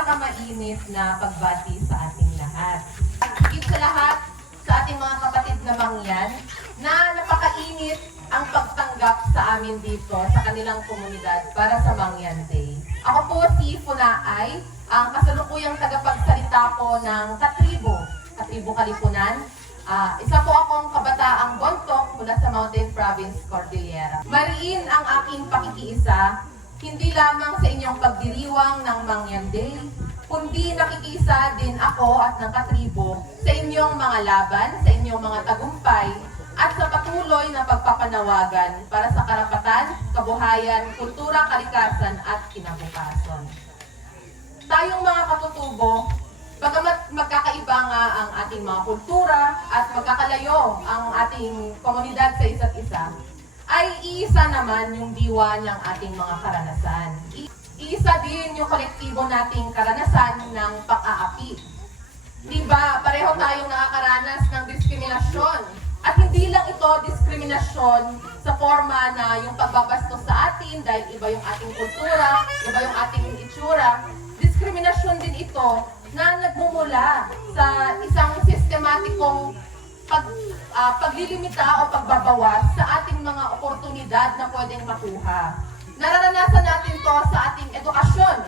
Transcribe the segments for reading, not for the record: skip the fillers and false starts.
pinakamainit na pagbati sa ating lahat. Higit sa lahat, sa ating mga kapatid na mangyan, na napakainit ang pagtanggap sa amin dito sa kanilang komunidad para sa Mangyan Day. Ako po si Funaay, ang kasalukuyang tagapagsalita po ng Katribo Kalipunan. Isa po akong kabataang bontok mula sa Mountain Province, Cordillera. Mariin ang aking pakikiisa, hindi lamang sa inyong pagdiriwang ng Mangyan Day, kundi nakikiisa din ako at ng Katribo sa inyong mga laban, sa inyong mga tagumpay, at sa patuloy na pagpapanawagan para sa karapatan, kabuhayan, kultura, kalikasan at kinabukasan. Tayong mga katutubo, bagamat magkakaiba nga ang ating mga kultura at magkakalayo ang ating komunidad sa isa't isa, ay iisa naman yung diwa ng ating mga karanasan. Iisa din yung kolektibo nating karanasan ng pag-aapi. Diba, pareho tayong nakakaranas ng diskriminasyon. At hindi lang ito diskriminasyon sa forma na yung pagbabastos sa atin dahil iba yung ating kultura, iba yung ating itsura. Diskriminasyon din ito na nagmumula sa isang sistematikong paglilimita o pagbabawas sa ating mga oportunidad na pwedeng makuha. Nararanasan natin to sa ating edukasyon,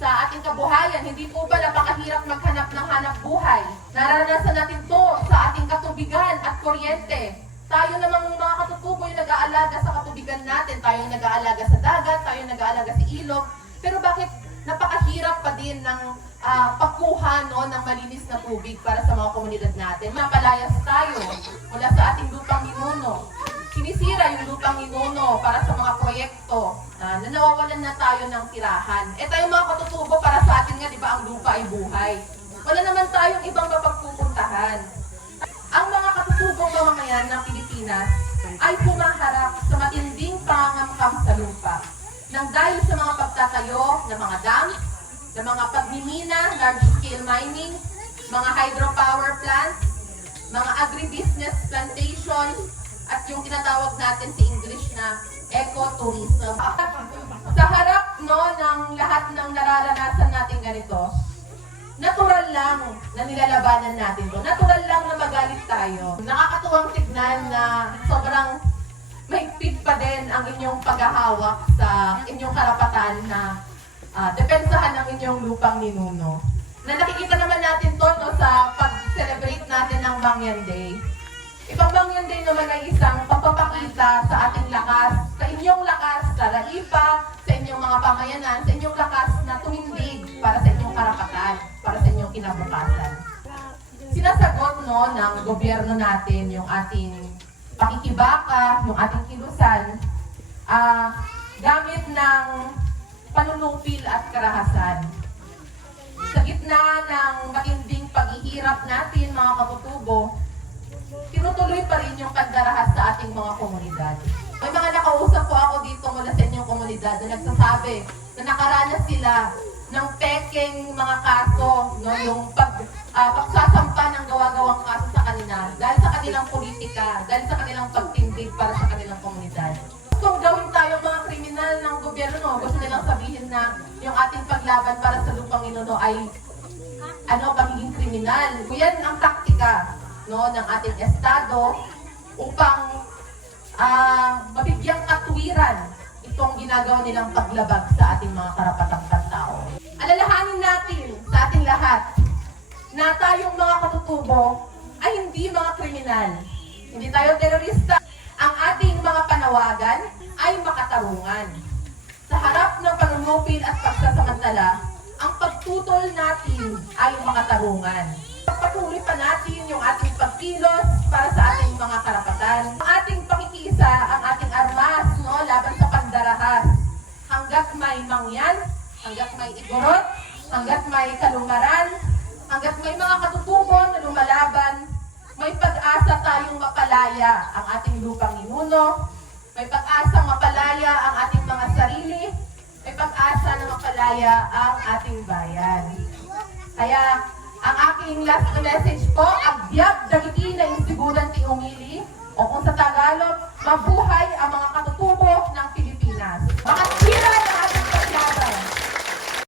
sa ating kabuhayan. Hindi po ba napakahirap maghanap ng hanap buhay? Nararanasan natin to sa ating katubigan at kuryente. Tayo namang mga katutubo yung nag-aalaga sa katubigan natin. Tayo yung nag-aalaga sa dagat, tayo yung nag-aalaga sa ilog. Pero bakit napakahirap pa din ng pagkuha ng malinis na tubig para sa mga komunidad natin? Napalayas tayo mula sa ating lupang ninuno. Sinisira yung lupang ninuno para sa mga proyekto na nawawalan na tayo ng tirahan. Eh tayo mga katutubo, para sa atin nga, di ba, ang lupa ay buhay. Wala naman tayong ibang mapagpupuntahan. Ang mga katutubong mamamayan ng Pilipinas ay pumaharap sa matinding pangangamkam sa lupa nang dahil sa mga pagtatayo ng mga dam, ng mga pagmimina, large-scale mining, mga hydropower plants, mga agribusiness plantations, at yung tinatawag natin sa English na ecotourism. Sa harap ng lahat ng nararanasan natin ganito, natural lang na nilalabanan natin to. Natural lang na magalit tayo. Nakakatuwang tignan na sobrang mahigpit pa din ang inyong paghahawak sa inyong karapatan na depensahan ang inyong lupang ninuno. Na nakikita naman natin to sa pag-celebrate natin ng Mangyan Day. Ibang Mangyan Day naman ay isang pagpapakita sa ating lakas, sa inyong lakas, sa laipa, sa inyong mga pamayanan, sa inyong lakas na tumindig para sa inyong karapatan, para sa inyong kinabukasan. Sinasagot ng gobyerno natin yung ating pakikibaka, yung ating kilusan, gamit ng panunupil at karahasan. Sa gitna ng matinding paghihirap natin, mga katutubo, tinutuloy pa rin yung pagdarahas sa ating mga komunidad. May mga nakausap po ako dito mula sa inyong komunidad na nagsasabi na nakaranas sila ng pekeng mga kaso, yung pagsasampa ng gawa-gawang kaso sa kanila dahil sa kanilang politika, dahil sa kanilang pagtindig para sa kanilang komunidad. Kung gawin tayo mga kriminal ng gobyerno, gusto nilang sabihin na yung ating paglaban para sa lupang ninuno ay pagiging kriminal. Yan ang taktika ng ating estado upang mabigyang katwiran itong ginagawa nilang paglabag sa ating mga karapatang pantao. Alalahanin natin sa ating lahat na tayong mga katutubo ay hindi mga kriminal. Hindi tayo terorista. Ang ating mga panawagan ay makatarungan. Sa harap ng panunupil at pagsasamantala, ang pagtutol natin ay makatarungan. Patuloy pa natin yung ating pagkilos para sa ating mga karapatan. Ang ating pakikiisa, ang ating armas laban sa pandarahas. Hanggat may mangyan, hanggat may igorot, hanggat may kalumaran, hanggat may mga katutubo na lumalaban, may pag-asa tayong mapalaya ang ating lupang ninuno, may pag-asa mapalaya ang ating mga sarili, may pag-asa na mapalaya ang ating bayan. Kaya, ang aking last message po, agbyag dagiti na insigulan ti umili, o kung sa Tagalog, mabuhay ang mga katutubo